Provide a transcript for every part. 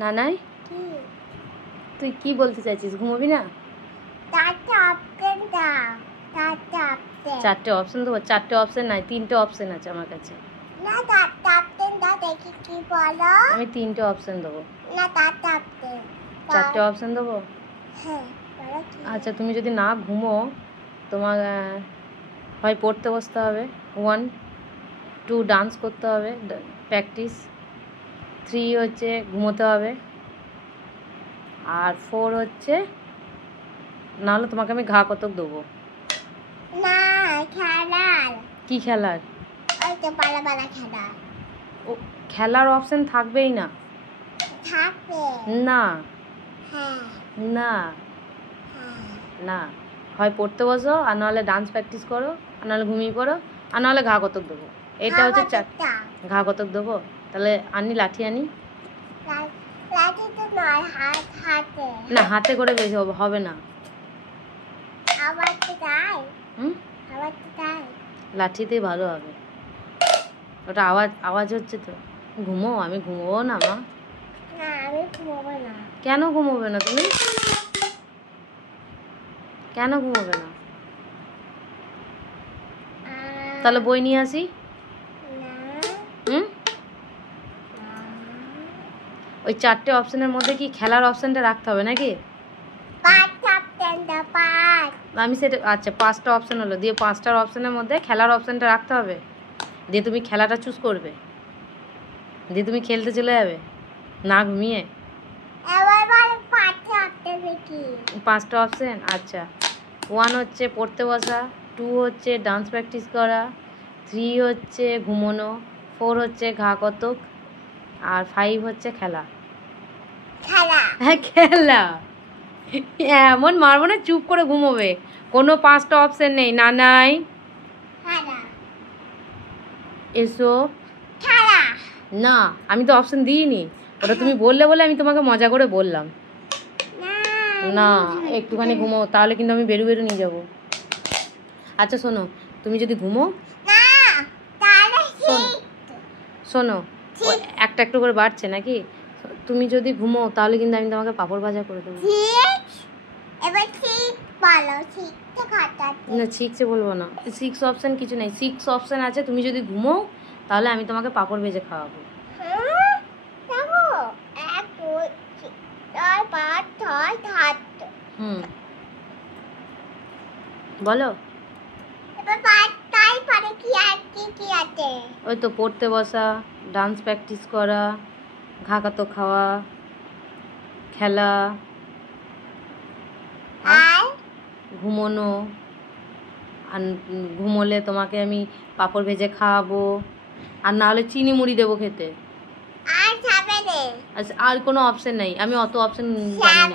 না নাই তুই কি বলতে চাইছিস? ঘুমোবি না? চারটে অপশন দেবো? চারটে অপশন নাই, তিনটে অপশন আছে আমার কাছে। আমি তিনটে অপশন দেবো। চারটে অপশন দেবো? আচ্ছা, তুমি যদি না ঘুমো তোমার হয় পড়তে বসতে হবে, 1 2 ডান্স করতে হবে প্র্যাকটিস, 3 হচ্ছে ঘুমোতে হবে, আর 4 হচ্ছে নাহলে তোমাকে আমি ঘা কতক দেবো। না খেলার। কি খেলার? ওই তো পালা খেলা। ও খেলার অপশন থাকবেই না। থাকবে না। হ্যাঁ না হ্যাঁ। না, হয় পড়তে বসো, আর নাহলে ডান্স প্র্যাকটিস করো, আর নাহলে ঘুমিয়ে পড়ো, আর নাহলে ঘা কতক দেবো। এটা হচ্ছে ঘা কতক দেবো। তাহলে আনি লাঠি আনি। লাঠি তো নয়, হাতে। না, হাতে করে বেশি হবে না। আবার তো তাই। হুম, আবার তো তাই। লাঠিতেই ভালো হবে। ওটা আওয়াজ হচ্ছে তো। ঘুমো, আমি ঘুমোবো না মা। না আমি ঘুমোবো না। কেন ঘুমোবে না তুমি? কেন ঘুমোবে না? তাহলে বই নিয়ে আসি। হুম, ওই চারটে অপশনের মধ্যে কি খেলার অপশনটা রাখতে হবে নাকি? আমি সেটা, আচ্ছা 5টা অপশন হলো, দিয়ে 5টার অপশনের মধ্যে খেলার অপশনটা রাখতে হবে, দিয়ে তুমি খেলাটা চুজ করবে, দিয়ে তুমি খেলতে চলে যাবে না ঘুমিয়ে। 5টা অপশন, আচ্ছা 1 হচ্ছে পড়তে বসা, 2 হচ্ছে ডান্স প্র্যাকটিস করা, 3 হচ্ছে ঘুমোনো, 4 হচ্ছে ঘা কতক, আর 5 হচ্ছে খেলা। হ্যাঁ খেলা। এমন মারবো না, চুপ করে ঘুমোবে। কোনো 5টা অপশন নেই। না নাই এসো না, আমি তো অপশন দিইনি, ওটা তুমি বললে বলে আমি তোমাকে মজা করে বললাম। না, একটুখানি ঘুমো, তাহলে কিন্তু আমি বেরু নিয়ে যাবো। আচ্ছা শোনো, তুমি যদি ঘুমো, শোনো একটা একটু করে বাড়ছে নাকি, তুমি যদি ঘুমো তাহলে কিন্তু আমি তোমাকে পাপড় ভাজা করে দেবো। না শিখছে বলবো না, 6 অপশন কিছু নেই, 6 অপশন আছে। তুমি যদি ঘুমো তাহলে আমি তোমাকে পাপড় ভেজে খাওয়াবো। হুম বলো। ওই তো পড়তে বসা, ডান্স প্র্যাকটিস করা, ঘা কাতো খাওয়া, খেলা, ঘুমোনো, আর ঘুমোলে তোমাকে আমি পাঁপড় ভেজে খাওয়াবো, আর না হলে চিনি মুড়ি দেবো খেতে। আচ্ছা আর কোনো অপশন নেই, আমি অত অপশন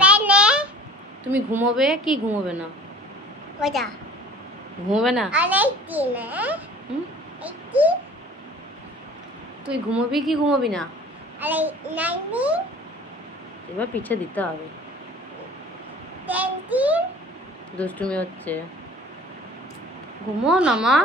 জানি না। তুমি ঘুমোবে কি ঘুমোবে না? ঘুমোবে না? তুই ঘুমোবি কি ঘুমোবি না? এবার পিছে দিতে হবে, দুষ্টুমি হচ্ছে। ঘুমো না মা।